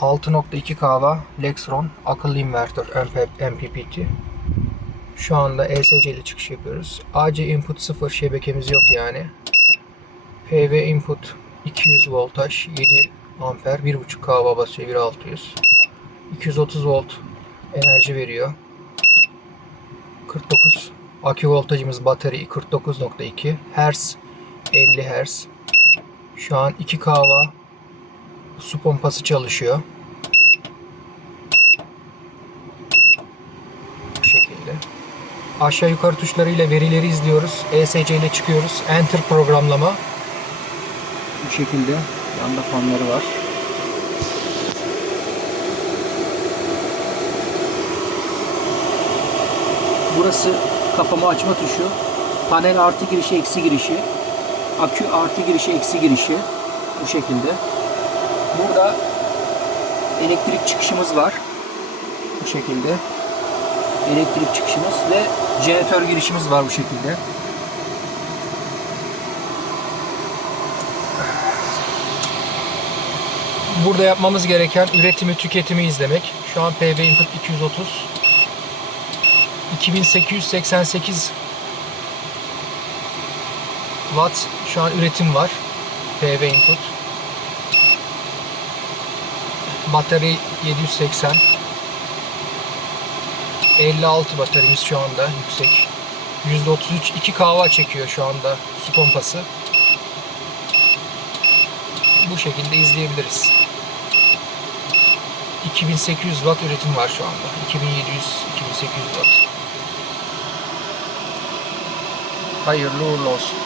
6.2 kW Lexron akıllı invertör MPPT. Şu anda ESC ile çıkış yapıyoruz. AC input 0 şebekemiz yok yani. PV input 200 voltaj 7 amper 1.5 kW basıyor 1600. 230 volt enerji veriyor. 49 akü voltajımız batarya 49.2 Hz 50 Hz. Şu an 2 kW su pompası çalışıyor. Bu şekilde. Aşağı yukarı tuşlarıyla verileri izliyoruz. ESC ile çıkıyoruz. Enter programlama. Bu şekilde. Yanda fanları var. Burası kapama açma tuşu. Panel artı girişi, eksi girişi. Akü artı girişi, eksi girişi. Bu şekilde. Burada elektrik çıkışımız var. Bu şekilde. Elektrik çıkışımız ve jeneratör girişimiz var bu şekilde. Burada yapmamız gereken üretimi tüketimi izlemek. Şu an PV input 230. 2888 watt şu an üretim var. PV input. Batarya 780. 56 bataryamız şu anda yüksek. %33 2 kahva çekiyor şu anda su pompası. Bu şekilde izleyebiliriz. 2800 watt üretim var şu anda. 2700 2800 watt. Hayırlı uğurlu olsun.